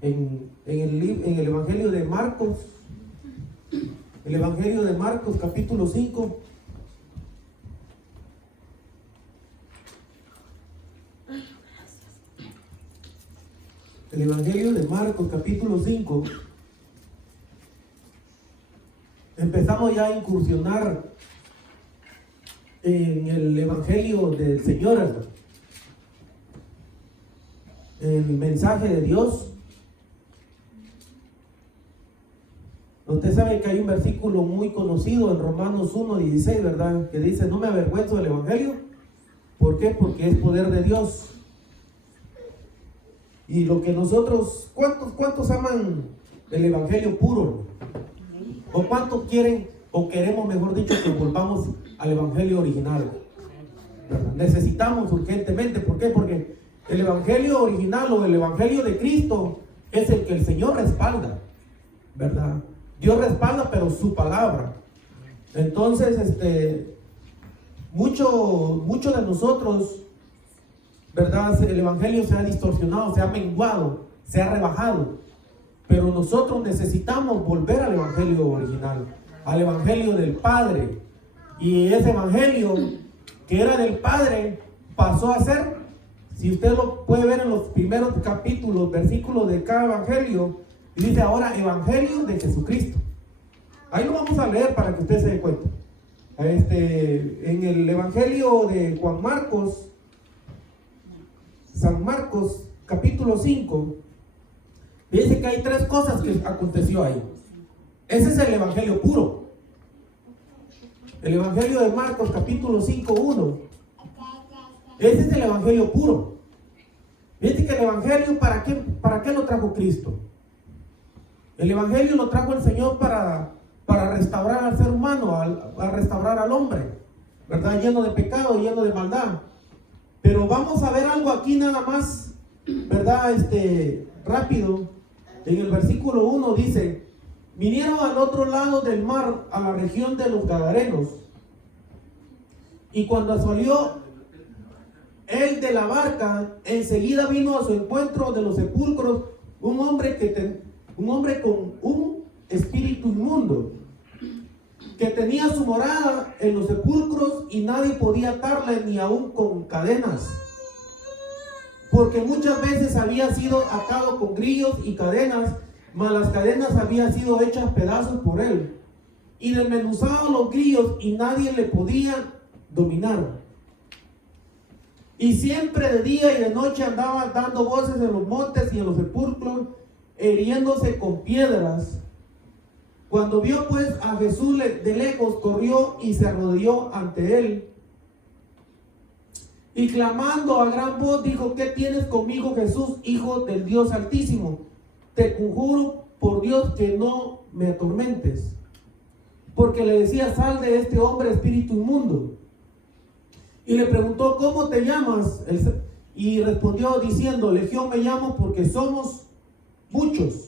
en el Evangelio de Marcos, el Evangelio de Marcos capítulo 5. El Evangelio de Marcos capítulo 5. Empezamos ya a incursionar en el Evangelio del Señor, hermano. El mensaje de Dios. Usted sabe que hay un versículo muy conocido en Romanos 1:16, ¿verdad? Que dice: no me avergüenzo del Evangelio. ¿Por qué? Porque es poder de Dios. Y lo que nosotros, ¿cuántos aman el Evangelio puro? ¿O cuántos quieren, o queremos, mejor dicho, que volvamos al Evangelio original? ¿Verdad? Necesitamos urgentemente. ¿Por qué? Porque el Evangelio original o el Evangelio de Cristo es el que el Señor respalda, ¿verdad? Dios respalda, pero su palabra. Entonces, mucho de nosotros, ¿verdad? El Evangelio se ha distorsionado, se ha menguado, se ha rebajado. Pero nosotros necesitamos volver al Evangelio original, al Evangelio del Padre. Y ese Evangelio que era del Padre pasó a ser, si usted lo puede ver en los primeros capítulos, versículos de cada Evangelio, dice ahora Evangelio de Jesucristo. Ahí lo vamos a leer para que usted se dé cuenta. En el Evangelio de San Marcos, capítulo 5, dice que hay tres cosas que aconteció ahí. Ese es el Evangelio puro. El Evangelio de Marcos, capítulo 5:1. Ese es el Evangelio puro. Dice que el Evangelio, ¿para qué lo trajo Cristo? El Evangelio lo trajo el Señor para restaurar al ser humano, a restaurar al hombre, ¿verdad? Lleno de pecado, lleno de maldad. Pero vamos a ver algo aquí nada más, ¿verdad? Rápido. En el versículo 1 dice: vinieron al otro lado del mar, a la región de los Gadarenos. Y cuando salió él de la barca, enseguida vino a su encuentro de los sepulcros un hombre con un espíritu inmundo, que tenía su morada en los sepulcros, y nadie podía atarle ni aún con cadenas, porque muchas veces había sido atado con grillos y cadenas, mas las cadenas habían sido hechas pedazos por él, y desmenuzados los grillos, y nadie le podía dominar. Y siempre de día y de noche andaba dando voces en los montes y en los sepulcros, hiriéndose con piedras. Cuando vio pues a Jesús de lejos, corrió y se arrodilló ante él, y clamando a gran voz dijo: ¿qué tienes conmigo, Jesús, Hijo del Dios Altísimo? Te conjuro por Dios que no me atormentes. Porque le decía: sal de este hombre, espíritu inmundo. Y le preguntó: ¿cómo te llamas? Y respondió diciendo: Legión me llamo, porque somos muchos.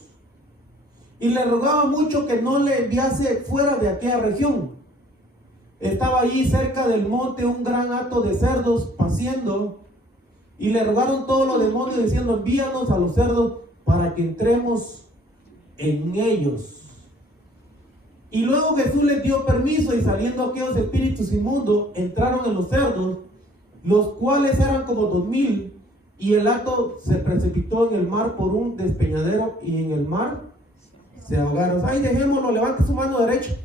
Y le rogaba mucho que no le enviase fuera de aquella región. Estaba allí cerca del monte un gran hato de cerdos paciendo, y le rogaron todos los demonios diciendo: envíanos a los cerdos para que entremos en ellos. Y luego Jesús les dio permiso, y saliendo aquellos espíritus inmundos entraron en los cerdos, los cuales eran como 2000, y el hato se precipitó en el mar por un despeñadero, y en el mar se ahogaron. Ahí dejémoslo, levante su mano derecha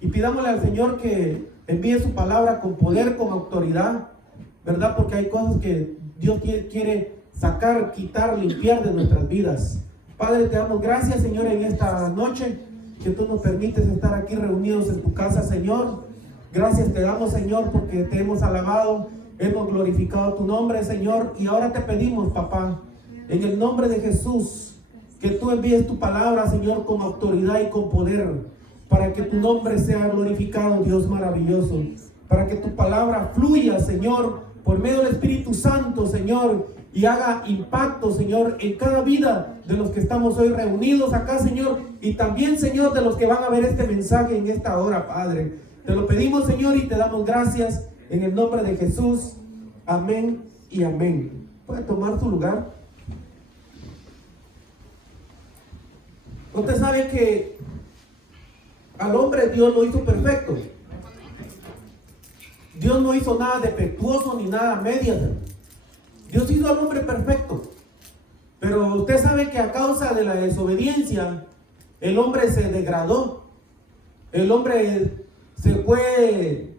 y pidámosle al Señor que envíe su palabra con poder, con autoridad, ¿verdad? Porque hay cosas que Dios quiere sacar, quitar, limpiar de nuestras vidas. Padre, te damos gracias, Señor, en esta noche, que tú nos permites estar aquí reunidos en tu casa, Señor. Gracias te damos, Señor, porque te hemos alabado, hemos glorificado tu nombre, Señor. Y ahora te pedimos, papá, en el nombre de Jesús, que tú envíes tu palabra, Señor, con autoridad y con poder, para que tu nombre sea glorificado, Dios maravilloso. Para que tu palabra fluya, Señor, por medio del Espíritu Santo, Señor, y haga impacto, Señor, en cada vida de los que estamos hoy reunidos acá, Señor, y también, Señor, de los que van a ver este mensaje en esta hora, Padre. Te lo pedimos, Señor, y te damos gracias en el nombre de Jesús. Amén y amén. Puede tomar su lugar. Usted sabe que al hombre Dios lo hizo perfecto. Dios no hizo nada defectuoso ni nada a medias. Dios hizo al hombre perfecto. Pero usted sabe que a causa de la desobediencia, el hombre se degradó. El hombre se fue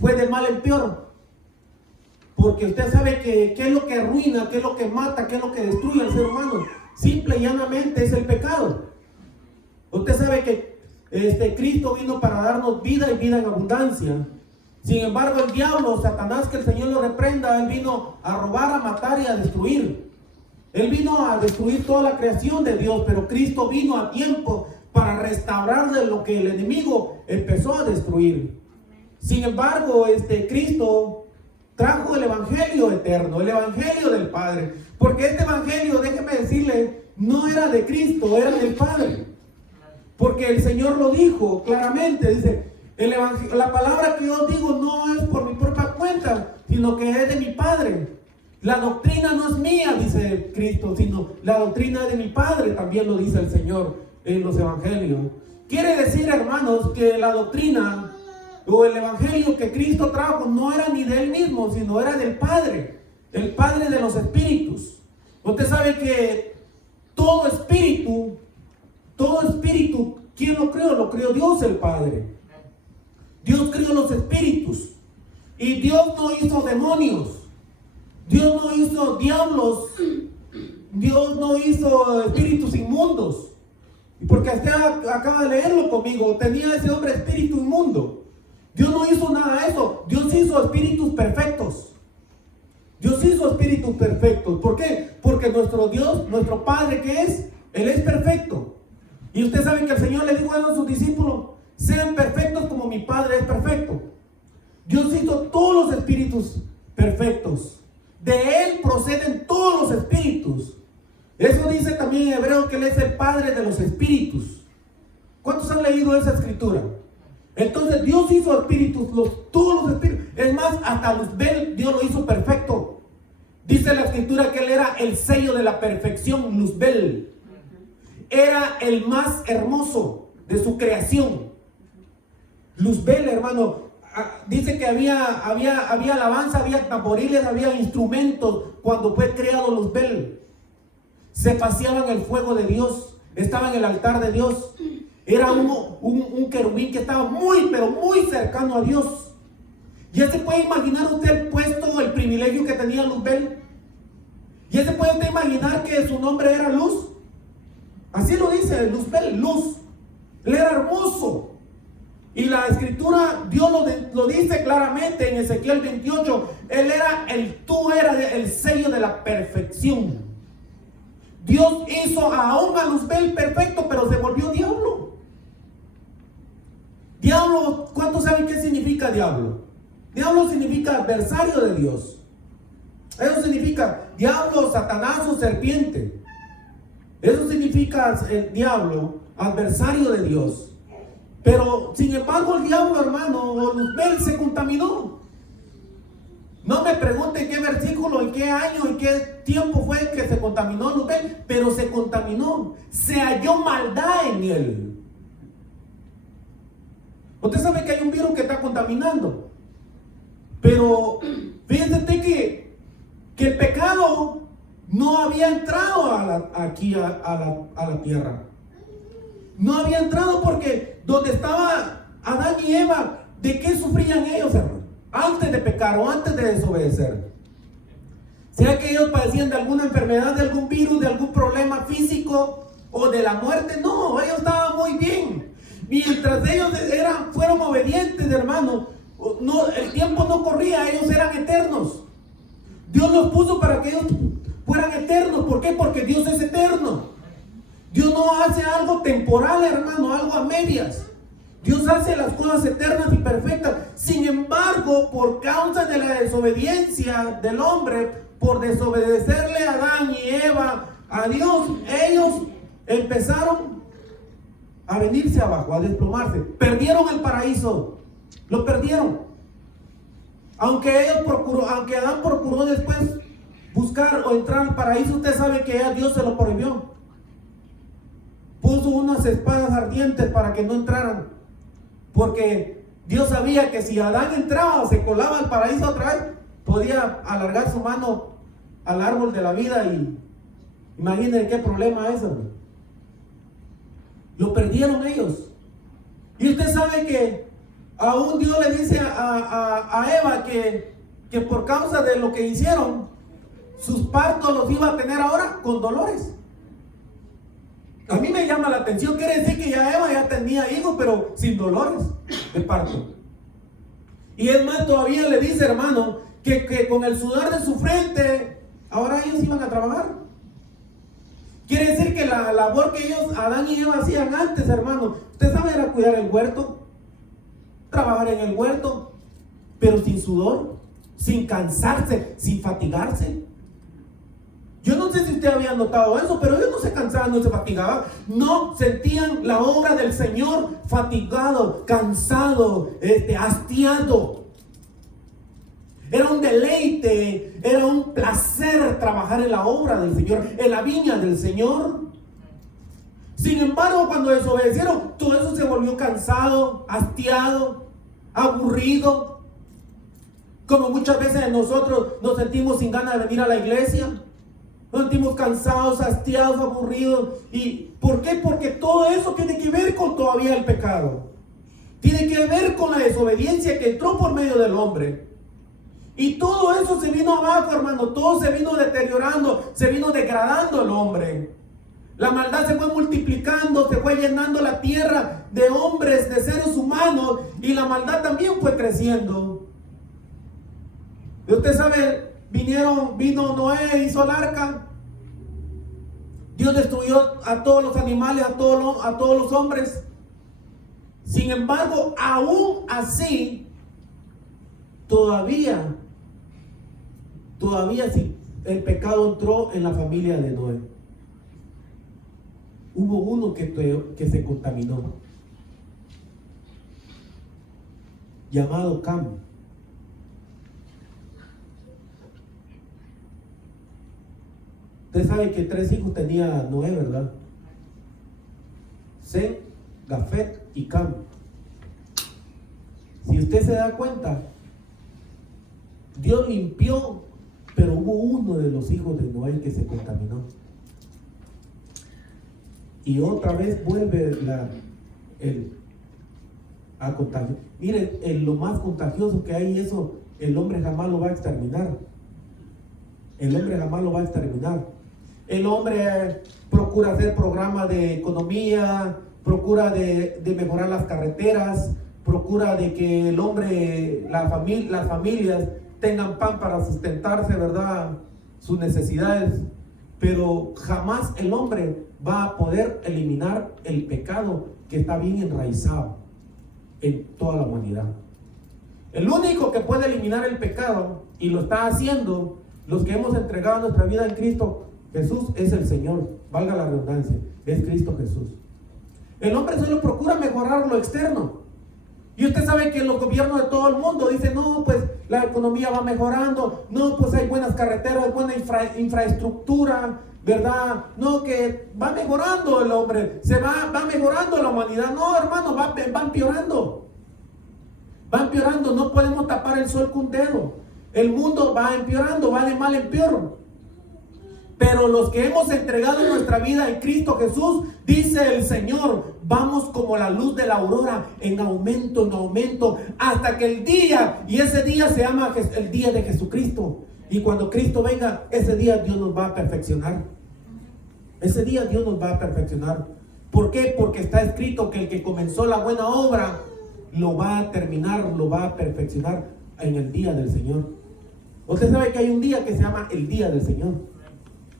de mal en peor. Porque usted sabe que qué es lo que arruina, qué es lo que mata, qué es lo que destruye al ser humano. Simple y llanamente es el pecado. Usted sabe que Cristo vino para darnos vida y vida en abundancia. Sin embargo, el diablo, Satanás, que el Señor lo reprenda, él vino a robar, a matar y a destruir. Él vino a destruir toda la creación de Dios, pero Cristo vino a tiempo para restaurar de lo que el enemigo empezó a destruir. Sin embargo, Cristo trajo el evangelio eterno, el evangelio del Padre. Porque este evangelio, déjeme decirle, no era de Cristo, era del Padre. Porque el Señor lo dijo claramente, dice, la palabra que yo digo no es por mi propia cuenta, sino que es de mi Padre. La doctrina no es mía, dice Cristo, sino la doctrina es de mi Padre, también lo dice el Señor en los evangelios. Quiere decir, hermanos, que la doctrina o el evangelio que Cristo trajo no era ni de él mismo, sino era del Padre, el Padre de los espíritus. Usted sabe que todo espíritu, ¿quién lo creó? Lo creó Dios el Padre. Dios creó los espíritus. Y Dios no hizo demonios. Dios no hizo diablos. Dios no hizo espíritus inmundos. Porque usted acaba de leerlo conmigo. Tenía ese hombre espíritu inmundo. Dios no hizo nada de eso. Dios hizo espíritus perfectos. Dios hizo espíritus perfectos. ¿Por qué? Porque nuestro Dios, nuestro Padre, ¿qué es? Él es perfecto. Y usted sabe que el Señor le dijo a sus discípulos: sean perfectos como mi Padre es perfecto. Dios hizo todos los espíritus perfectos. De Él proceden todos los espíritus. Eso dice también en Hebreo que Él es el Padre de los espíritus. ¿Cuántos han leído esa escritura? Entonces Dios hizo espíritus, todos los espíritus. Es más, hasta Luzbel Dios lo hizo perfecto. Dice la escritura que Él era el sello de la perfección, Luzbel. Era el más hermoso de su creación. Luzbel, hermano, dice que había alabanza, había tamboriles, había instrumentos cuando fue creado Luzbel. Se paseaba en el fuego de Dios, estaba en el altar de Dios. Era un querubín que estaba muy, pero muy cercano a Dios. ¿Ya se puede imaginar usted el puesto, el privilegio que tenía Luzbel? ¿Ya se puede usted imaginar que su nombre era Luz? Así lo dice Luzbel, luz. Él era hermoso. Y la escritura, Dios lo dice claramente en Ezequiel 28. Tú eras el sello de la perfección. Dios hizo aún a Luzbel perfecto, pero se volvió diablo. Diablo, ¿cuántos saben qué significa diablo? Diablo significa adversario de Dios. Eso significa diablo, Satanás o serpiente. Eso significa el diablo, adversario de Dios. Pero sin embargo el diablo, hermano, Luzbel se contaminó. No me pregunte en qué versículo, en qué año, en qué tiempo fue que se contaminó Luzbel, pero se contaminó. Se halló maldad en él. Usted sabe que hay un virus que está contaminando. Pero fíjense que el pecado no había entrado aquí a la tierra. No había entrado porque donde estaba Adán y Eva, ¿de qué sufrían ellos, hermano? Antes de pecar o antes de desobedecer. ¿Será que ellos padecían de alguna enfermedad, de algún virus, de algún problema físico o de la muerte? No, ellos estaban muy bien. Mientras ellos fueron obedientes, hermano, el tiempo no corría, ellos eran eternos. Dios los puso para que ellos fueran eternos. ¿Por qué? Porque Dios es eterno. Dios no hace algo temporal, hermano, algo a medias. Dios hace las cosas eternas y perfectas. Sin embargo, por causa de la desobediencia del hombre, por desobedecerle a Adán y Eva, a Dios, ellos empezaron a venirse abajo, a desplomarse. Perdieron el paraíso. Lo perdieron. Aunque Adán procuró después buscar o entrar al paraíso, usted sabe que a Dios se lo prohibió. puso unas espadas ardientes para que no entraran, porque Dios sabía que si Adán entraba o se colaba al paraíso otra vez, podía alargar su mano al árbol de la vida y imagínense qué problema es, hermano. Lo perdieron ellos. Y usted sabe que aún Dios le dice a Eva que por causa de lo que hicieron, sus partos los iba a tener ahora con dolores. A mí me llama la atención, quiere decir que ya Eva ya tenía hijos, pero sin dolores de parto. Y es más, todavía le dice, hermano, que con el sudor de su frente, ahora ellos iban a trabajar. Quiere decir que la labor que ellos, Adán y Eva, hacían antes, hermano, usted sabe, era cuidar el huerto, trabajar en el huerto, pero sin sudor, sin cansarse, sin fatigarse. Yo no sé si usted había notado eso, pero ellos no se cansaban, no se fatigaban, no sentían la obra del Señor fatigado, cansado, hastiado. Era un deleite, era un placer trabajar en la obra del Señor, en la viña del Señor. Sin embargo, cuando desobedecieron, todo eso se volvió cansado, hastiado, aburrido. Como muchas veces nosotros nos sentimos sin ganas de venir a la iglesia. Nos sentimos cansados, hastiados, aburridos. ¿Y por qué? Porque todo eso tiene que ver con todavía el pecado. Tiene que ver con la desobediencia que entró por medio del hombre. Y todo eso se vino abajo, hermano. Todo se vino deteriorando, se vino degradando el hombre. La maldad se fue multiplicando, se fue llenando la tierra de hombres, de seres humanos. Y la maldad también fue creciendo. Y usted sabe, vino Noé, hizo el arca. Dios destruyó a todos los animales, a todos los hombres. Sin embargo, aún así, todavía sí, el pecado entró en la familia de Noé. Hubo uno que se contaminó, llamado Cam. Usted sabe que 3 hijos tenía Noé, ¿verdad? Sem, Jafet y Cam. Si usted se da cuenta, Dios limpió, pero hubo uno de los hijos de Noé que se contaminó. Y otra vez vuelve a contagiar. Miren, lo más contagioso que hay, eso el hombre jamás lo va a exterminar. El hombre jamás lo va a exterminar. El hombre procura hacer programas de economía, procura de mejorar las carreteras, procura de que el hombre, las familias tengan pan para sustentarse, ¿verdad? Sus necesidades. Pero jamás el hombre va a poder eliminar el pecado que está bien enraizado en toda la humanidad. El único que puede eliminar el pecado, y lo está haciendo, los que hemos entregado nuestra vida en Cristo Jesús, es el Señor, valga la redundancia, es Cristo Jesús. El hombre solo procura mejorar lo externo. Y usted sabe que los gobiernos de todo el mundo dicen, no, pues la economía va mejorando, no, pues hay buenas carreteras, buena infraestructura, ¿verdad? No, que va mejorando el hombre, va mejorando la humanidad. No, hermano, va empeorando. Va empeorando, no podemos tapar el sol con un dedo. El mundo va empeorando, va de mal en peor. Pero los que hemos entregado nuestra vida en Cristo Jesús, dice el Señor, vamos como la luz de la aurora, en aumento, hasta que el día, y ese día se llama el día de Jesucristo. Y cuando Cristo venga, ese día Dios nos va a perfeccionar. Ese día Dios nos va a perfeccionar. ¿Por qué? Porque está escrito que el que comenzó la buena obra, lo va a terminar, lo va a perfeccionar en el día del Señor. Usted sabe que hay un día que se llama el día del Señor.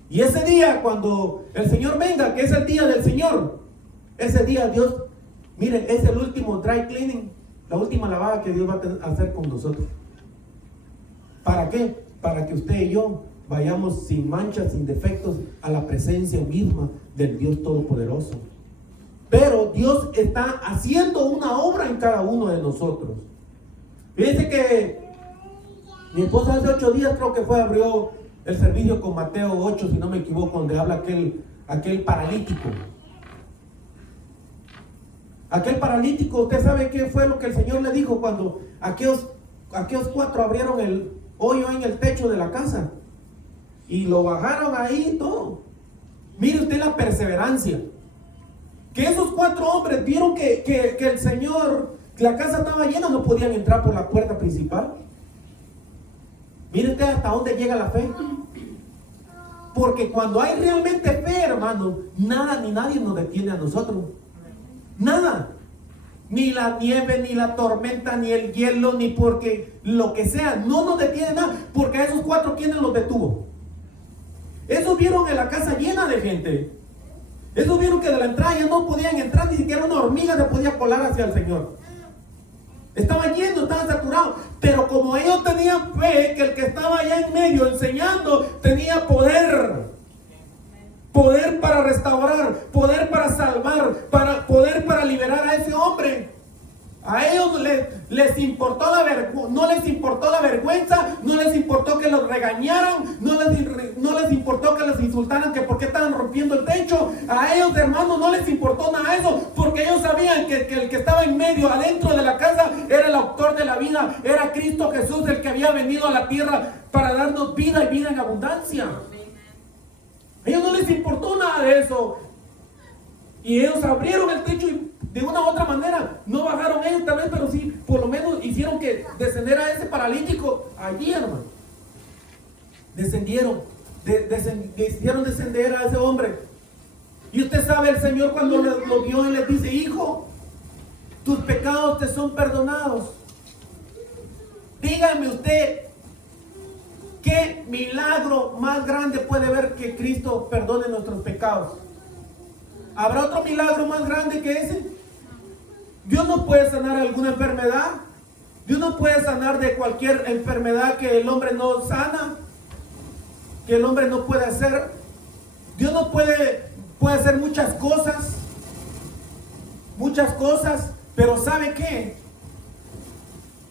Y ese día, cuando el Señor venga, que es el día del Señor, ese día Dios, miren, es el último dry cleaning, la última lavada que Dios va a hacer con nosotros. ¿Para qué? Para que usted y yo vayamos sin manchas, sin defectos, a la presencia misma del Dios Todopoderoso. Pero Dios está haciendo una obra en cada uno de nosotros. Fíjense que mi esposa hace 8 días creo que abrió el servicio con Mateo 8, si no me equivoco, donde habla aquel paralítico. Aquel paralítico, ¿usted sabe qué fue lo que el Señor le dijo cuando aquellos 4 abrieron el hoyo en el techo de la casa y lo bajaron ahí y todo? Mire usted la perseverancia. Que esos 4 hombres vieron que el Señor, la casa estaba llena, no podían entrar por la puerta principal. Mire usted hasta dónde llega la fe. Porque cuando hay realmente fe, hermano, nada ni nadie nos detiene a nosotros. Nada. Ni la nieve, ni la tormenta, ni el hielo, ni porque lo que sea, no nos detiene nada. Porque a esos 4, ¿quiénes los detuvo? Esos vieron en la casa llena de gente. Esos vieron que de la entrada ya no podían entrar, ni siquiera una hormiga se podía colar hacia el Señor. Estaban yendo, estaban saturados. Pero como ellos tenían fe, que el que estaba allá en medio enseñando tenía poder. Poder para restaurar, poder para salvar, poder para liberar a ese hombre. A ellos les importó no les importó la vergüenza, no les importó que los regañaran, no les importó que los insultaran, que por qué estaban rompiendo el techo. A ellos, hermanos, no les importó nada de eso, porque ellos sabían que el que estaba en medio, adentro de la casa, era el autor de la vida, era Cristo Jesús, el que había venido a la tierra para darnos vida y vida en abundancia. A ellos no les importó nada de eso. Y ellos abrieron el techo y de una u otra manera, no bajaron ellos tal vez, pero sí, por lo menos hicieron que descendiera ese paralítico allí, hermano. Descendieron, hicieron descender a ese hombre. Y usted sabe, el Señor cuando lo vio y les dice: hijo, tus pecados te son perdonados. Dígame usted, ¿qué milagro más grande puede ver que Cristo perdone nuestros pecados? ¿Habrá otro milagro más grande que ese? Dios no puede sanar alguna enfermedad. Dios no puede sanar de cualquier enfermedad que el hombre no sana, que el hombre no puede hacer. Dios no puede hacer muchas cosas, pero ¿sabe qué?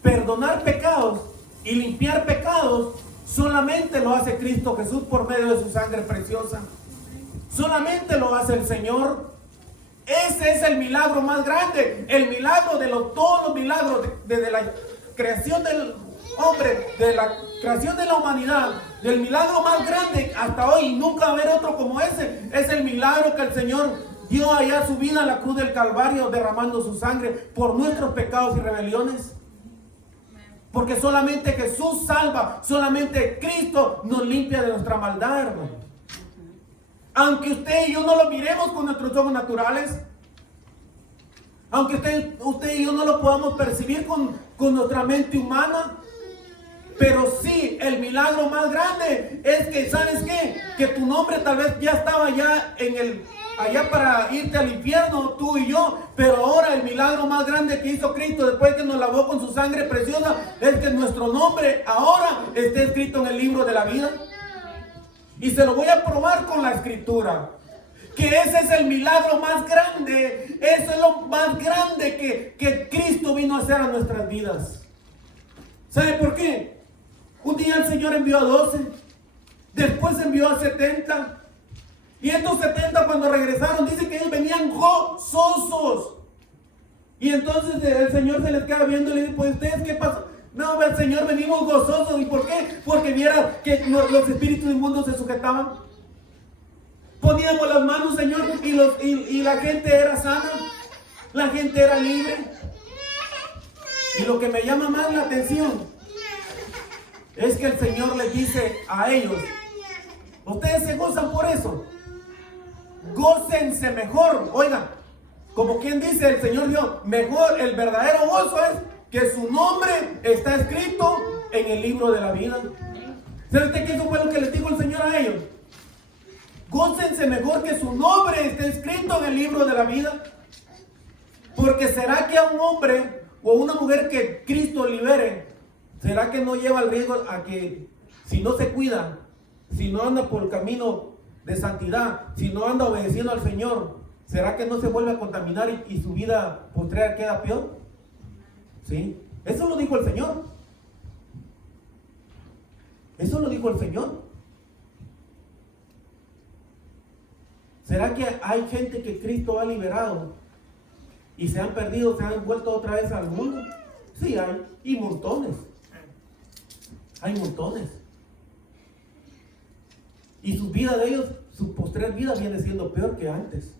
Perdonar pecados y limpiar pecados solamente lo hace Cristo Jesús por medio de su sangre preciosa. Solamente lo hace el Señor. Ese es el milagro más grande. El milagro de todos los milagros desde la creación del hombre, de la creación de la humanidad, del milagro más grande hasta hoy, nunca va a haber otro como ese. Es el milagro que el Señor dio allá su vida en la cruz del Calvario, derramando su sangre por nuestros pecados y rebeliones. Porque solamente Jesús salva, solamente Cristo nos limpia de nuestra maldad, hermano. Aunque usted y yo no lo miremos con nuestros ojos naturales, aunque usted y yo no lo podamos percibir con nuestra mente humana, pero sí, el milagro más grande es que, ¿sabes qué? Que tu nombre tal vez ya estaba allá para irte al infierno, tú y yo, pero ahora el milagro más grande que hizo Cristo después que nos lavó con su sangre preciosa es que nuestro nombre ahora esté escrito en el libro de la vida. Y se lo voy a probar con la escritura, que ese es el milagro más grande. Eso es lo más grande que Cristo vino a hacer a nuestras vidas. ¿Sabe por qué? Un día el Señor envió a 12, después envió a 70, y estos 70 cuando regresaron dice que ellos venían gozosos. Y entonces el Señor se les queda viendo y le dice: pues ustedes, ¿qué pasó? No, el Señor, venimos gozosos. ¿Y por qué? Porque viera que los espíritus inmundos se sujetaban. Poníamos las manos, Señor, y la gente era sana, la gente era libre. Y lo que me llama más la atención es que el Señor les dice a ellos: ustedes se gozan por eso, gócense mejor. Oigan, como quien dice, el Señor dijo: mejor, el verdadero gozo es que su nombre está escrito en el libro de la vida. ¿Sabe usted que eso fue lo que les dijo el Señor a ellos? Gócense mejor que su nombre esté escrito en el libro de la vida. Porque será que a un hombre o una mujer que Cristo libere, será que no lleva el riesgo a que, si no se cuida, si no anda por el camino de santidad, si no anda obedeciendo al Señor, será que no se vuelve a contaminar y su vida postrera queda peor? ¿Sí? Eso lo dijo el Señor. Eso lo dijo el Señor. ¿Será que hay gente que Cristo ha liberado y se han perdido, se han vuelto otra vez al mundo. Sí, hay, y montones. Hay montones. Y su vida de ellos, su postrer vida viene siendo peor que antes.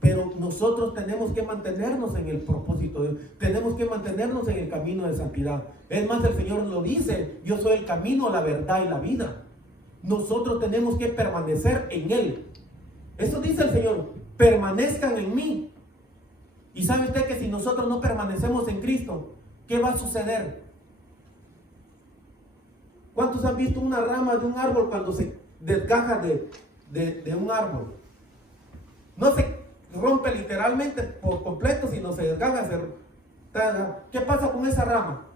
Pero nosotros tenemos que mantenernos en el propósito de Dios. Tenemos que mantenernos en el camino de santidad. Es más, el Señor lo dice: yo soy el camino, la verdad y la vida. Nosotros tenemos que permanecer en Él. Eso dice el Señor: permanezcan en mí. Y sabe usted que si nosotros no permanecemos en Cristo, ¿qué va a suceder? ¿Cuántos han visto una rama de un árbol cuando se desgaja de un árbol? No se rompe literalmente por completo, sino se desgaja. ¿Qué pasa con esa rama?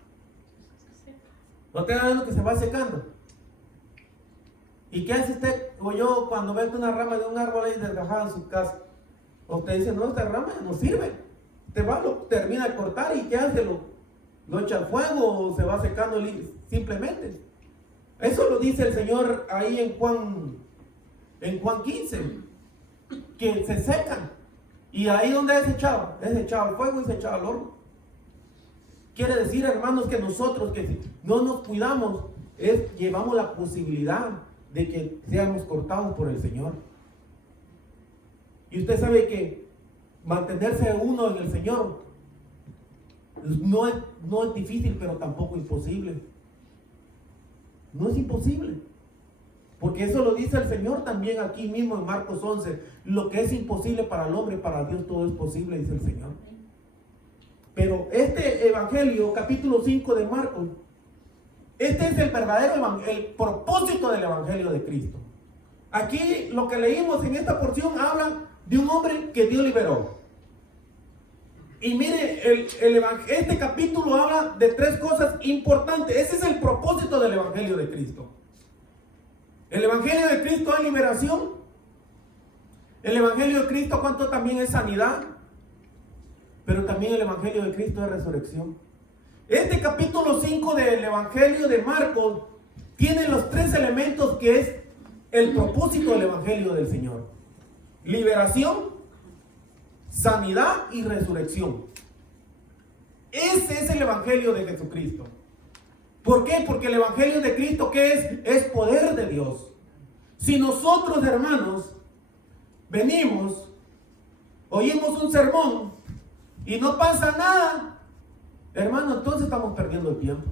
¿No te da que se va secando? ¿Y qué hace usted o yo cuando ve una rama de un árbol ahí desgajada en su casa? O usted dice: no, esta rama no sirve. Usted va, lo termina de cortar, y ¿qué hace? Lo echa al fuego o se va secando simplemente. Eso lo dice el Señor ahí en Juan 15, que se secan. Y ahí donde es echado al fuego y se echado al horno. Quiere decir, hermanos, que nosotros, que si no nos cuidamos, llevamos la posibilidad de que seamos cortados por el Señor. Y usted sabe que mantenerse uno en el Señor no es difícil, pero tampoco imposible. No es imposible, porque eso lo dice el Señor también aquí mismo en Marcos 11. Lo que es imposible para el hombre, para Dios todo es posible, dice el Señor. Pero este evangelio, capítulo 5 de Marcos, este es el verdadero el propósito del evangelio de Cristo. Aquí lo que leímos en esta porción habla de un hombre que Dios liberó. Y mire, este capítulo habla de tres cosas importantes. Ese es el propósito del evangelio de Cristo. El evangelio de Cristo es liberación. El evangelio de Cristo, ¿cuánto también es sanidad? Pero también el evangelio de Cristo es resurrección. Este capítulo 5 del evangelio de Marcos tiene los tres elementos que es el propósito del evangelio del Señor: liberación, sanidad y resurrección. Ese es el evangelio de Jesucristo. ¿Por qué? Porque el evangelio de Cristo, ¿qué es? Es poder de Dios. Si nosotros, hermanos, venimos, oímos un sermón y no pasa nada, hermano, entonces estamos perdiendo el tiempo.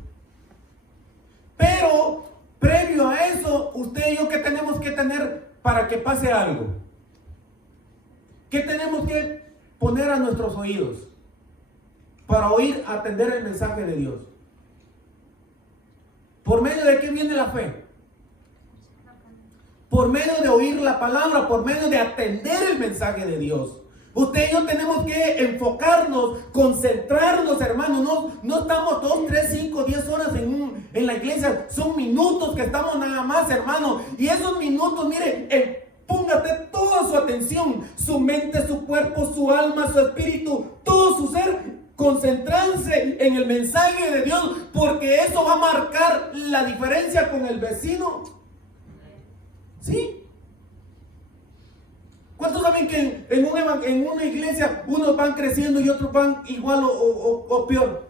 Pero previo a eso, usted y yo, ¿qué tenemos que tener para que pase algo? ¿Qué tenemos que poner a nuestros oídos para oír, atender el mensaje de Dios? ¿Por medio de qué viene la fe? Por medio de oír la palabra, por medio de atender el mensaje de Dios. Usted y yo tenemos que enfocarnos, concentrarnos, hermano. No estamos 2, 3, 5, 10 horas en la iglesia. Son minutos que estamos nada más, hermano. Y esos minutos, mire, póngate toda su atención, su mente, su cuerpo, su alma, su espíritu, todo su ser, concentrarse en el mensaje de Dios, porque eso va a marcar la diferencia con el vecino. ¿Sí? ¿Cuántos saben que en una iglesia unos van creciendo y otros van igual o peor?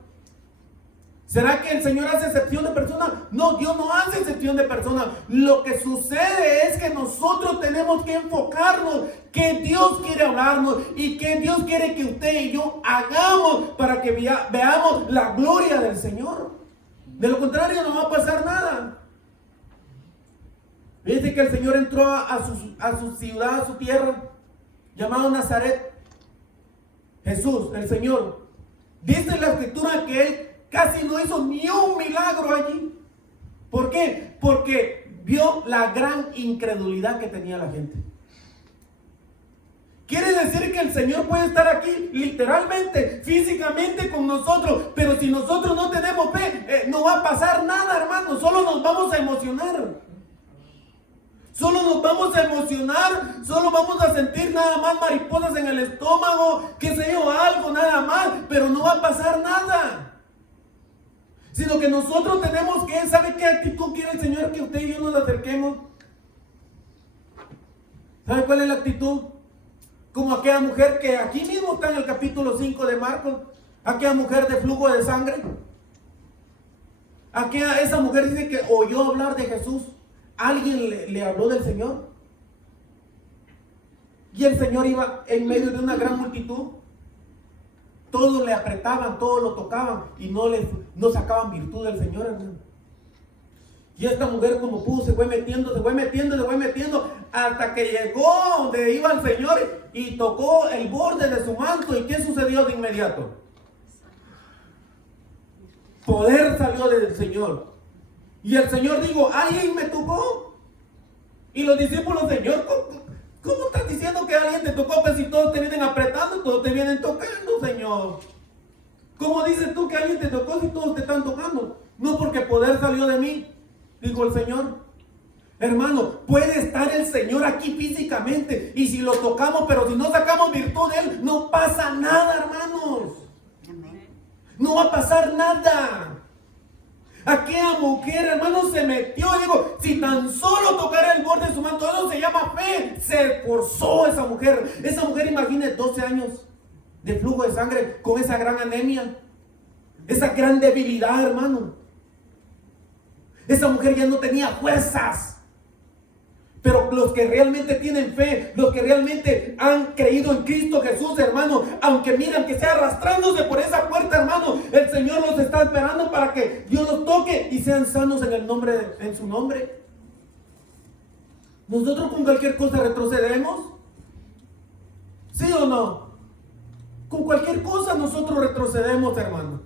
¿Será que el Señor hace excepción de personas? No, Dios no hace excepción de personas. Lo que sucede es que nosotros tenemos que enfocarnos que Dios quiere hablarnos y que Dios quiere que usted y yo hagamos para que veamos la gloria del Señor. De lo contrario no va a pasar nada. Dice que el Señor entró a su ciudad, a su tierra, llamado Nazaret. Jesús, el Señor. Dice la Escritura que Él casi no hizo ni un milagro allí. ¿Por qué? Porque vio la gran incredulidad que tenía la gente. Quiere decir que el Señor puede estar aquí literalmente, físicamente con nosotros, pero si nosotros no tenemos fe, no va a pasar nada, hermano. Solo nos vamos a emocionar. Solo nos vamos a emocionar, solo vamos a sentir nada más mariposas en el estómago, qué sé yo, algo nada más, pero no va a pasar nada. Sino que nosotros tenemos que, ¿sabe qué actitud quiere el Señor que usted y yo nos acerquemos? ¿Sabe cuál es la actitud? Como aquella mujer que aquí mismo está en el capítulo 5 de Marcos, aquella mujer de flujo de sangre. Esa mujer dice que oyó hablar de Jesús. Alguien le habló del Señor. Y el Señor iba en medio de una gran multitud. Todos le apretaban, todos lo tocaban y no sacaban virtud del Señor, hermano. Y esta mujer como pudo se fue metiendo hasta que llegó donde iba el Señor y tocó el borde de su manto. ¿Y qué sucedió de inmediato? Poder salió del Señor. Y el Señor dijo, alguien me tocó. Y los discípulos, Señor, ¿cómo estás diciendo que alguien te tocó? Pues si todos te vienen apretando, todos te vienen tocando, Señor. ¿Cómo dices tú que alguien te tocó si todos te están tocando? No, porque poder salió de mí, dijo el Señor. Hermano, puede estar el Señor aquí físicamente y si lo tocamos, pero si no sacamos virtud de Él, no pasa nada, hermanos. No va a pasar nada. Aquella mujer, hermano, se metió. Digo, si tan solo tocara el borde de su manto, eso se llama fe. Se esforzó esa mujer. Esa mujer, imagínate, 12 años de flujo de sangre con esa gran anemia, esa gran debilidad, hermano. Esa mujer ya no tenía fuerzas. Pero los que realmente tienen fe, los que realmente han creído en Cristo Jesús, hermano, aunque miran que sea arrastrándose por esa puerta, hermano, el Señor los está esperando para que Dios los toque y sean sanos en su nombre. ¿Nosotros con cualquier cosa retrocedemos? ¿Sí o no? Con cualquier cosa nosotros retrocedemos, hermano.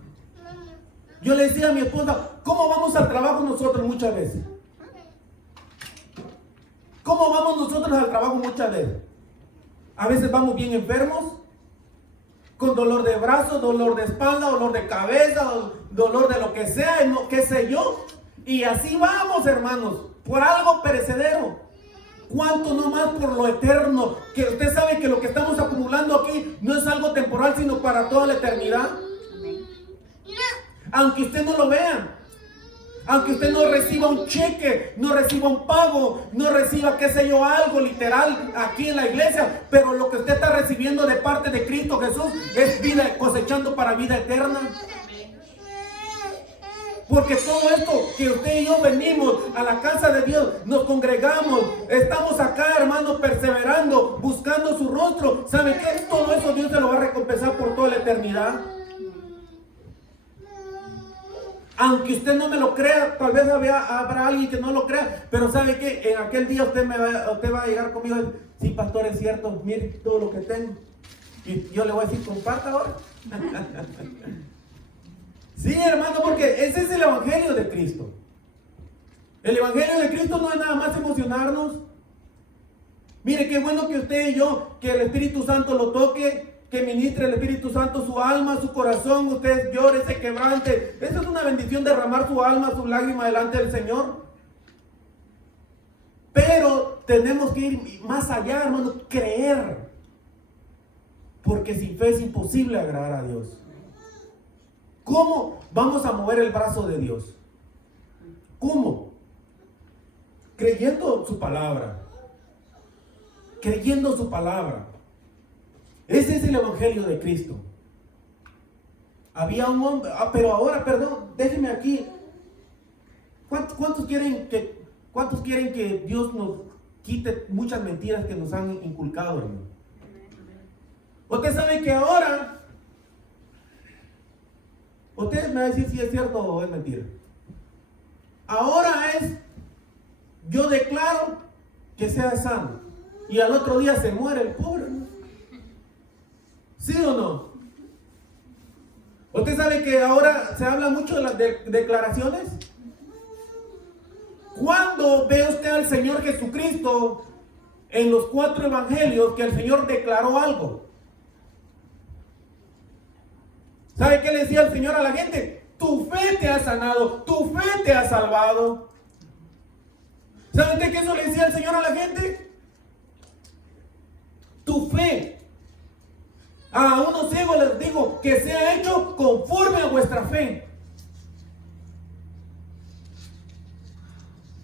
Yo le decía a mi esposa, ¿cómo vamos al trabajo nosotros muchas veces? ¿Cómo vamos nosotros al trabajo muchas veces? A veces vamos bien enfermos, con dolor de brazo, dolor de espalda, dolor de cabeza, dolor de lo que sea, qué sé yo. Y así vamos, hermanos, por algo perecedero. ¿Cuánto no más por lo eterno? Que usted sabe que lo que estamos acumulando aquí no es algo temporal, sino para toda la eternidad. Aunque usted no lo vea. Aunque usted no reciba un cheque, no reciba un pago, no reciba, qué sé yo, algo literal aquí en la iglesia, pero lo que usted está recibiendo de parte de Cristo Jesús es vida, cosechando para vida eterna. Porque todo esto que usted y yo venimos a la casa de Dios, nos congregamos, estamos acá, hermanos, perseverando, buscando su rostro. ¿Sabe qué? Todo eso Dios se lo va a recompensar por toda la eternidad. Aunque usted no me lo crea, tal vez habrá alguien que no lo crea, pero ¿sabe qué? En aquel día usted va a llegar conmigo y decir, sí, pastor, es cierto, mire todo lo que tengo. Y yo le voy a decir, comparta ahora. Sí, hermano, porque ese es el Evangelio de Cristo. El Evangelio de Cristo no es nada más emocionarnos. Mire, qué bueno que usted y yo, que el Espíritu Santo lo toque, que ministre el Espíritu Santo su alma, su corazón, usted llore, se quebrante. Esa es una bendición, derramar su alma, su lágrima delante del Señor. Pero tenemos que ir más allá, hermano, creer. Porque sin fe es imposible agradar a Dios. ¿Cómo vamos a mover el brazo de Dios? ¿Cómo? Creyendo su palabra. Creyendo su palabra. Ese es el Evangelio de Cristo. Había un hombre, pero ahora, perdón, déjenme aquí. ¿Cuántos quieren que Dios nos quite muchas mentiras que nos han inculcado, hermano? Usted sabe que ahora, usted me va a decir si es cierto o es mentira. Ahora yo declaro que sea sano y al otro día se muere el pobre, ¿no? ¿Sí o no? ¿Usted sabe que ahora se habla mucho de las declaraciones? ¿Cuándo ve usted al Señor Jesucristo en los 4 evangelios que el Señor declaró algo? ¿Sabe qué le decía el Señor a la gente? Tu fe te ha sanado, tu fe te ha salvado. ¿Sabe usted qué eso le decía el Señor a la gente? Tu fe. A unos ciegos les digo que sea hecho conforme a vuestra fe.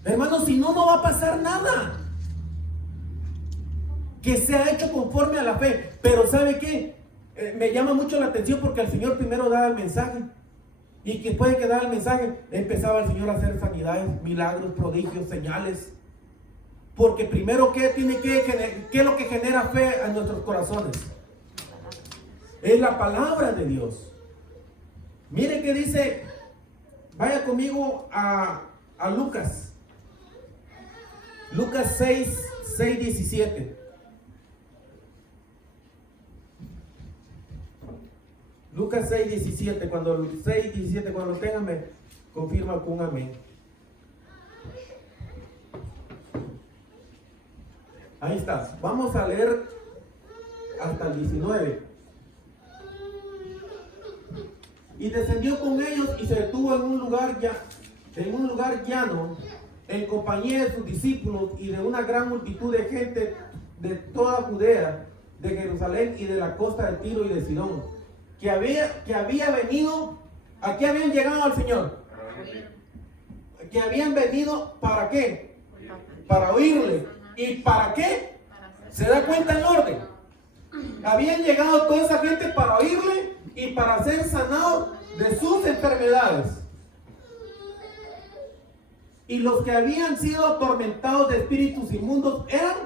Hermanos, si no, no va a pasar nada. que sea hecho conforme a la fe. Pero ¿sabe qué? Me llama mucho la atención porque el Señor primero da el mensaje. Y que después de que da el mensaje, empezaba el Señor a hacer sanidades, milagros, prodigios, señales. Porque primero, ¿qué es lo que genera fe en nuestros corazones? Es la palabra de Dios. Mire que dice, vaya conmigo a Lucas. Lucas 6:17. Lucas 6:17. Cuando lo tengan, me confirma con un amén. Ahí está. Vamos a leer hasta el 19. Y descendió con ellos y se detuvo en un lugar llano, en compañía de sus discípulos y de una gran multitud de gente de toda Judea, de Jerusalén y de la costa de Tiro y de Sidón, que había venido, aquí habían llegado al Señor, que habían venido, ¿para qué? Para oírle. ¿Y para qué? ¿Se da cuenta el orden? Habían llegado toda esa gente para oírle y para ser sanados de sus enfermedades. Y los que habían sido atormentados de espíritus inmundos eran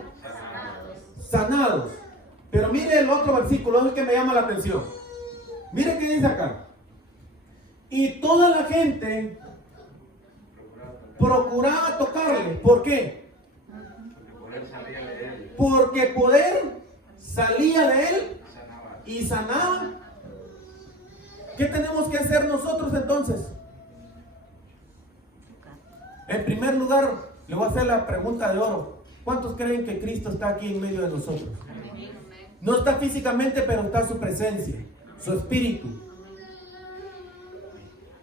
sanados. Pero mire el otro versículo, es el que me llama la atención. Mire qué dice acá. Y toda la gente procuraba tocarle. ¿Por qué? Porque poder salía de él y sanaba. ¿Qué tenemos que hacer nosotros entonces? En primer lugar, le voy a hacer la pregunta de oro. ¿Cuántos creen que Cristo está aquí en medio de nosotros? No está físicamente, pero está su presencia, su espíritu.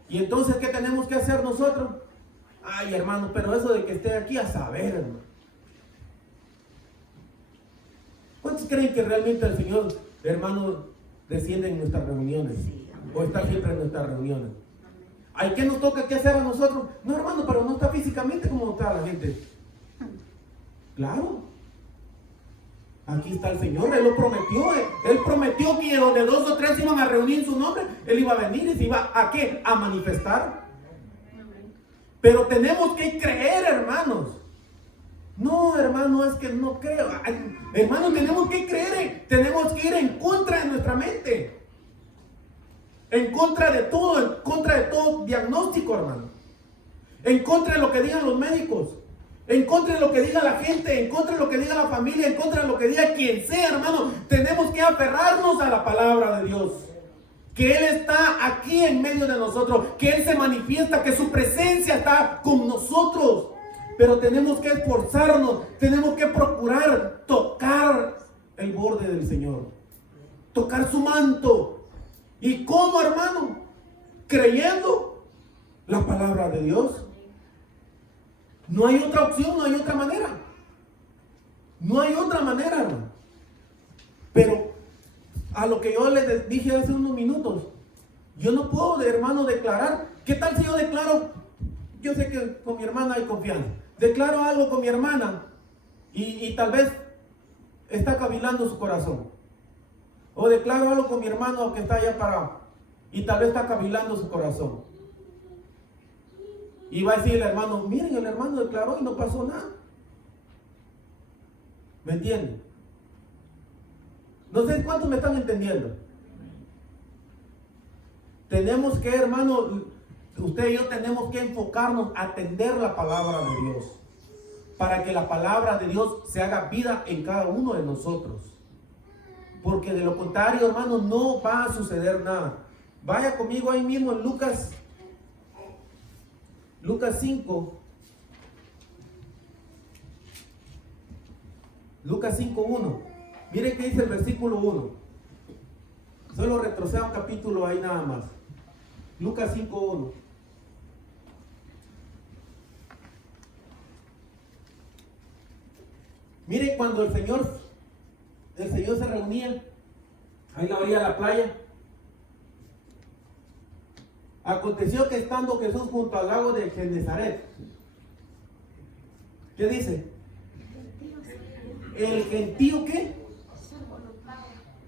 Y entonces, ¿qué tenemos que hacer nosotros? Ay, hermano, pero eso de que esté aquí, a saber, hermano. ¿Cuántos creen que realmente el Señor, hermano, desciende en nuestras reuniones? ¿O está siempre en nuestras reuniones? ¿Ay, qué nos toca qué hacer a nosotros? No, hermano, pero no está físicamente como está la gente. Claro. Aquí está el Señor, Él lo prometió. Él prometió que donde 2 o 3 iban a reunir en su nombre, Él iba a venir y se iba ¿a qué? A manifestar. Pero tenemos que creer, hermanos. No, hermano, es que no creo. Ay, hermano, tenemos que creer. Tenemos que ir en contra de nuestra mente. En contra de todo diagnóstico, hermano. En contra de lo que digan los médicos. En contra de lo que diga la gente. En contra de lo que diga la familia. En contra de lo que diga quien sea, hermano. Tenemos que aferrarnos a la palabra de Dios. Que Él está aquí en medio de nosotros. Que Él se manifiesta. Que su presencia está con nosotros. Pero tenemos que esforzarnos. Tenemos que procurar tocar el borde del Señor. Tocar su manto. ¿Y cómo, hermano? Creyendo la palabra de Dios. No hay otra opción, no hay otra manera. No hay otra manera, hermano. Pero a lo que yo les dije hace unos minutos, yo no puedo, hermano, declarar. ¿Qué tal si yo declaro? Yo sé que con mi hermana hay confianza. Declaro algo con mi hermana y tal vez está cavilando su corazón. O declaro algo con mi hermano que está allá parado y tal vez está cavilando su corazón. Y va a decir el hermano, miren, el hermano declaró y no pasó nada. ¿Me entienden? No sé cuántos me están entendiendo. Tenemos que, hermano, usted y yo tenemos que enfocarnos a atender la palabra de Dios. Para que la palabra de Dios se haga vida en cada uno de nosotros. Porque de lo contrario, hermano, no va a suceder nada. Vaya conmigo ahí mismo en Lucas 5. Lucas 5:1. Mire qué dice el versículo 1. Solo retroceda un capítulo ahí nada más. Lucas 5:1. Mire cuando el Señor se reunía ahí en la orilla de la playa. Aconteció que estando Jesús junto al lago de Genezaret, ¿qué dice? El gentío, ¿qué?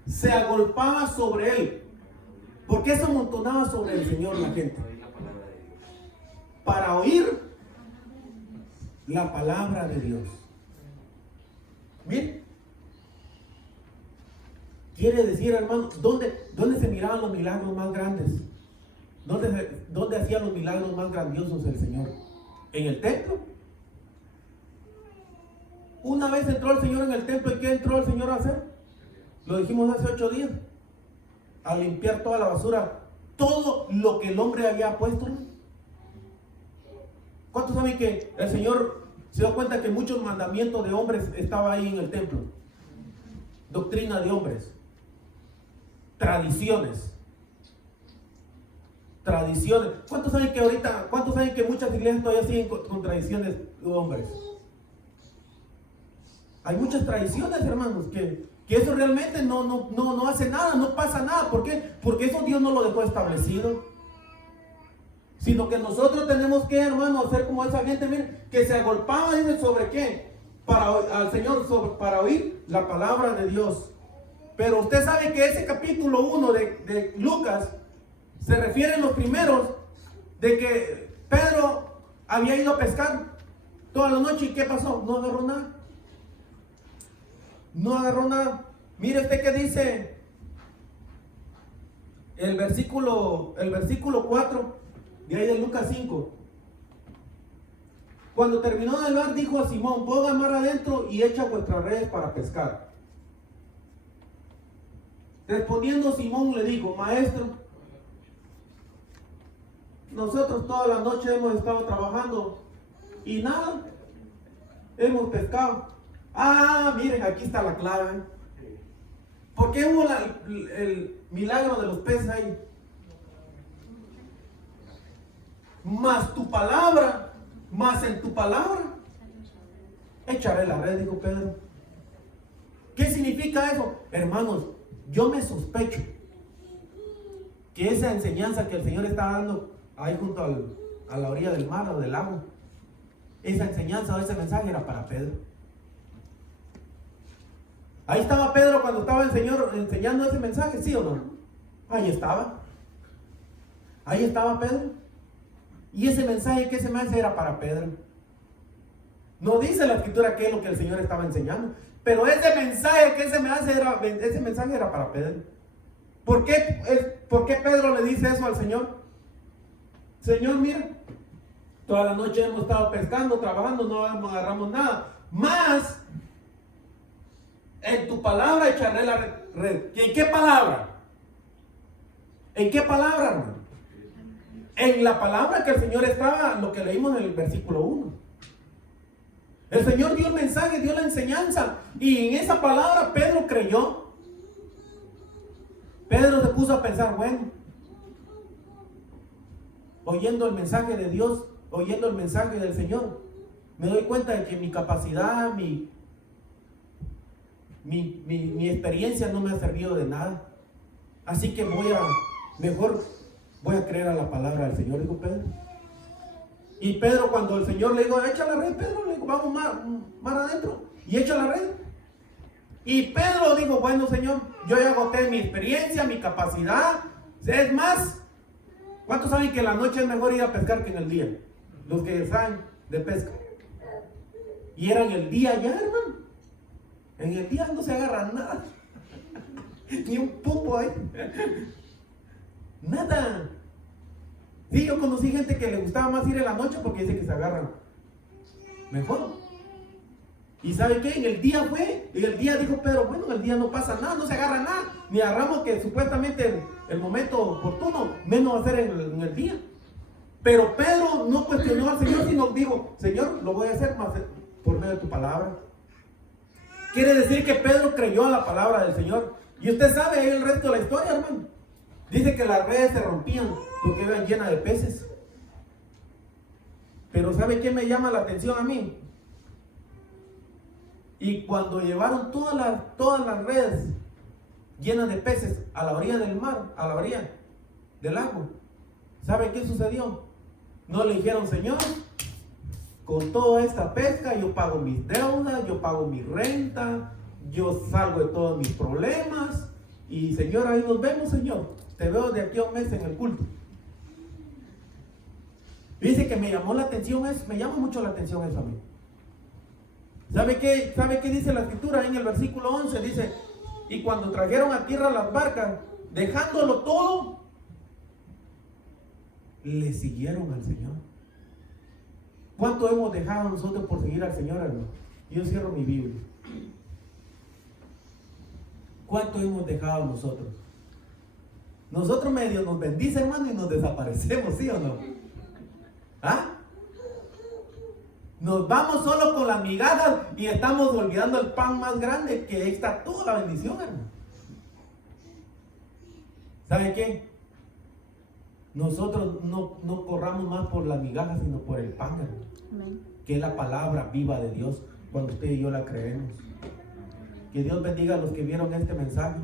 se agolpaba sobre él. ¿Por qué se amontonaba sobre el Señor la gente? Para oír la palabra de Dios. Bien. Quiere decir, hermano, ¿dónde se miraban los milagros más grandes? ¿Dónde hacía los milagros más grandiosos el Señor? ¿En el templo? Una vez entró el Señor en el templo, ¿y qué entró el Señor a hacer? Lo dijimos hace 8 días. A limpiar toda la basura, todo lo que el hombre había puesto. ¿Cuántos saben que el Señor se dio cuenta que muchos mandamientos de hombres estaban ahí en el templo? Doctrina de hombres. Tradiciones. ¿Cuántos saben que muchas iglesias todavía siguen con tradiciones de hombres? Hay muchas tradiciones, hermanos, que eso realmente no hace nada, no pasa nada. ¿Por qué? Porque eso Dios no lo dejó establecido. Sino que nosotros tenemos que, hermano, hacer como esa gente, miren, que se agolpaba, dice, ¿sobre qué? Al Señor, para oír la palabra de Dios. Pero usted sabe que ese capítulo 1 de Lucas se refiere en los primeros de que Pedro había ido a pescar toda la noche. ¿Y qué pasó? No agarró nada. No agarró nada. Mire usted qué dice el versículo 4 de ahí de Lucas 5. Cuando terminó de hablar, dijo a Simón: ponga mar adentro y echa vuestras redes para pescar. Respondiendo Simón le dijo: maestro, nosotros toda la noche hemos estado trabajando y nada, hemos pescado. Ah, miren, aquí está la clave. ¿Por qué hubo el milagro de los peces ahí? Más tu palabra, más en tu palabra echaré la red, dijo Pedro. ¿Qué significa eso? Hermanos, yo me sospecho que esa enseñanza que el Señor está dando ahí junto a la orilla del mar o del lago, esa enseñanza o ese mensaje era para Pedro. Ahí estaba Pedro cuando estaba el Señor enseñando ese mensaje, ¿sí o no? Ahí estaba. Ahí estaba Pedro. Y ese mensaje, ¿qué se me hace? Era para Pedro. No dice la escritura qué es lo que el Señor estaba enseñando, pero ese mensaje que se me hace ese mensaje era para Pedro. ¿Por qué Pedro le dice eso al Señor? Señor, mira, toda la noche hemos estado pescando, trabajando, no agarramos nada. Más en tu palabra echaré la red. ¿En qué palabra? ¿En qué palabra, hermano? En la palabra que el Señor estaba, lo que leímos en el versículo 1. El Señor dio el mensaje, dio la enseñanza, y en esa palabra Pedro creyó. Pedro se puso a pensar, bueno, oyendo el mensaje de Dios, oyendo el mensaje del Señor, me doy cuenta de que mi capacidad, mi experiencia no me ha servido de nada. Así que mejor voy a creer a la palabra del Señor, dijo Pedro. Y Pedro, cuando el Señor le dijo, echa la red, Pedro le dijo, vamos mar adentro, y echa la red. Y Pedro dijo, bueno, Señor, yo ya agoté mi experiencia, mi capacidad. Es más, ¿cuántos saben que en la noche es mejor ir a pescar que en el día? Los que saben de pesca. Y era en el día ya, hermano. En el día no se agarra nada. Ni un pupo ahí. Nada. Sí, yo conocí gente que le gustaba más ir en la noche porque dice que se agarran mejor. ¿Y sabe qué? En el día dijo Pedro, bueno, en el día no pasa nada, no se agarra nada. Ni agarramos que supuestamente el momento oportuno, menos va a ser en el día. Pero Pedro no cuestionó al Señor, sino dijo, Señor, lo voy a hacer más por medio de tu palabra. Quiere decir que Pedro creyó a la palabra del Señor. Y usted sabe ahí el resto de la historia, hermano. Dice que las redes se rompían porque eran llenas de peces. Pero ¿sabe qué me llama la atención a mí? Y cuando llevaron todas las redes llenas de peces a la orilla del mar, a la orilla del lago, ¿sabe qué sucedió? No le dijeron, Señor, con toda esta pesca yo pago mis deudas, yo pago mi renta, yo salgo de todos mis problemas, Y Señor, ahí nos vemos, Señor. Te veo de aquí a un mes en el culto. Dice que me llamó la atención, me llama mucho la atención eso a mí. ¿Sabe qué dice la escritura? En el versículo 11 dice, y cuando trajeron a tierra las barcas, dejándolo todo, le siguieron al Señor. ¿Cuánto hemos dejado nosotros por seguir al Señor, hermano? Yo cierro mi Biblia. ¿Cuánto hemos dejado nosotros? Nosotros medio nos bendice, hermano, y nos desaparecemos, ¿sí o no? ¿Ah? Nos vamos solo con las migajas y estamos olvidando el pan más grande, que ahí está toda la bendición, hermano. ¿Sabe qué? Nosotros no corramos más por las migajas, sino por el pan, hermano. Amén. Que es la palabra viva de Dios, cuando usted y yo la creemos. Que Dios bendiga a los que vieron este mensaje.